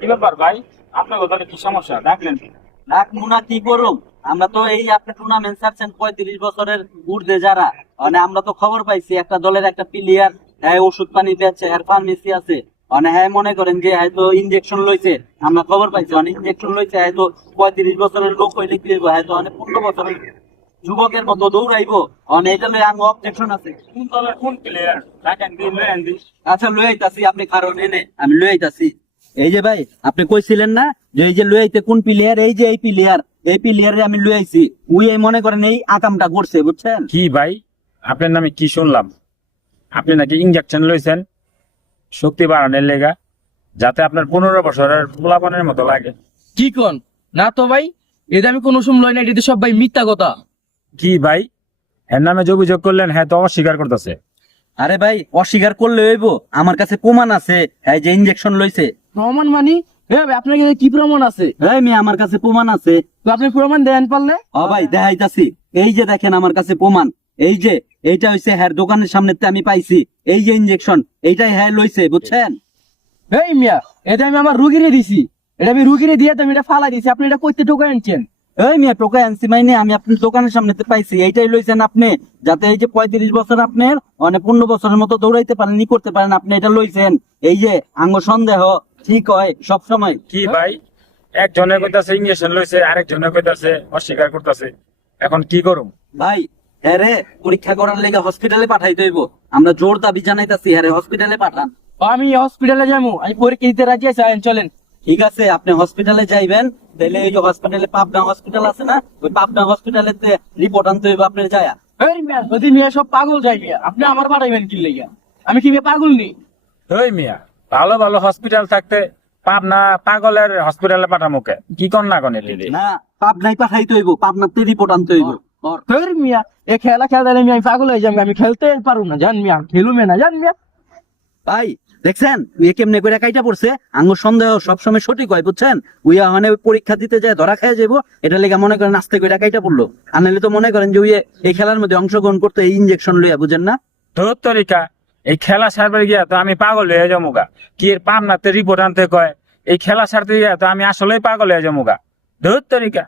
কি ব্যাপার ভাই? আপনার কথা কি সমস্যা ডাকলেন? ডাক মুনা কি করুম? আমরা তো এই আপনি টুর্নামেন্ট ছাড়ছেন 35 বছরের ঊর্ধ্বে যারা, মানে আমরা তো খবর পাইছি একটা দলের একটা প্লেয়ার হ্যাঁ ওষুধ পানি বেচে, হ্যাঁ ফার্মেসি আছে, মানে হ্যাঁ মনে করেন যে হয়তো ইনজেকশন লইছে। আমরা খবর পাইছি অনেক ইনজেকশন লইছে, হয়তো 35 বছরের লোক হইলে কি হইবো, হয়তো অনেক 15 বছরের যুবকের মতো দৌড়াইবো। অনেক এটা লই আমার অবজেকশন আছে। কোন দলের কোন প্লেয়ার? ডাকেন দিন লয়েন দিন। আচ্ছা লই আইতাছি, আপনি কারণ এনে আমি লই আইতাছি। এই যে ভাই আপনি কইছিলেন না যে এই যে লই আইতে কোন প্লেয়ার, এই যে এই প্লেয়ারে আমি লই আইছি। উই এই মনে করেন এই আকামটা করছে, বুঝছেন? কি ভাই, আপনার নামে কি শুনলাম? আপনি নাকি ইঞ্জেকশন লইছেন শক্তি বাড়ানোর লেগা, যাতে আপনার 15 বছরের পোলাপানের মতো লাগে। কি কোন? না তো ভাই, এটা আমি কোনো সময় লই না, এটা তো সব ভাই মিথ্যা কথা। কি ভাই, এর নামে যে অভিযোগ করলেন হ্যাঁ তো অস্বীকার করতেছে। আরে ভাই অস্বীকার করলে হইব, আমার কাছে প্রমাণ আছে হ্যাঁ যে ইনজেকশন লইছে। প্রমাণ মানি? হ্যাঁ ভাই, আপনার কাছে কি প্রমাণ আছে? এই মেয়ে আমার কাছে প্রমাণ আছে। তো আপনি প্রমাণ দেন পারলে? ও ভাই দেখাইতাছি, এই যে দেখেন আমার কাছে প্রমাণ। এই যে এইটা হইছে হ্যার দোকানের সামনে আমি পাইছি, এই যে ইনজেকশন এইটাই হ্যাঁ লইছে, বুঝছেন? এই মিয়া, এটা আমি আমার রুগীরে দিছি, এটা আমি রুগীরে দিয়ে তো আমি এটা ফালাই দিছি, আপনি এটা কইতে টোকা আনছেন? এই মেয়ে টোকা আনছি মাইনে, আমি আপনার দোকানের সামনে পাইছি, এইটাই লইছেন আপনি, যাতে এই যে 35 বছর আপনার অনেক 15 বছরের মতো দৌড়াইতে পারেন, ই করতে পারেন, আপনি এটা লইছেন। এই যে আঙ্গ সন্দেহ ঠিক হয় সব সময়। কি ভাই, একজনের কইতাছে ইঞ্জেকশন লইছে, আরেকজনের কইতাছে অস্বীকার করতেছে, এখন কি করুম? ভাই হ্যাঁ রে পরীক্ষা করার লেগে হসপিটালে পাঠাইতে হইব, আমরা জোর দাবি জানাইতাছি, হ্যাঁ রে হসপিটালে পাঠান। আমি হসপিটালে যাবো, আমি পরীক্ষা দিতে রাজি আছি, আইন চলেন। ঠিক আছে আপনি হসপিটালে যাইবেন, তাহলে এই যে হসপিটালে পাবনা হসপিটাল আছে না, ওই পাবনা হসপিটালে রিপোর্ট আনতে হইব আপনার যায়া। এই মিয়া, যদি মিয়া সব পাগল যাই মিয়া, আপনি আমার পাঠাইবেন কি লেগে? আমি কি মিয়া পাগল নি? ওই মিয়া, ভালো ভালো হসপিটাল থাকতে পাবনা পাগলের হসপিটালে পাঠামোকে কি কর না কনে দিদি? না পাবনায় পাঠাইতে হইব, পাবনাতে রিপোর্ট আনতে হইব। তোর মিয়া, এ খেলা খেলতে আমি পাগল হয়ে যাবো, আমি খেলতে পারবো না, জান মিয়া, খেলুমে না, জান মিয়া। ভাই দেখছেন উই কেমনে করে কাইটা পড়ছে, আঙ্গ সন্দেহ সবসময় সঠিক হয়, বুঝছেন? উইয়া মানে পরীক্ষা দিতে যায় ধরা খেয়ে যাবো, এটা লেগে মনে করেন আস্তে করে কাইটা পড়লো। আনলে তো মনে করেন যে উইয়ে এই খেলার মধ্যে অংশগ্রহণ করতে এই ইনজেকশন লইয়া, বুঝেন না? তোর তরিকা, এই খেলা সারবার গিয়া তো আমি পাগল হয়ে যাবো। কি এর পাবনাতে রিপোর্ট আনতে কয়, এই খেলা সারতে গিয়া তো আমি আসলেই পাগল হয়ে যাবো। ধর তরিকা।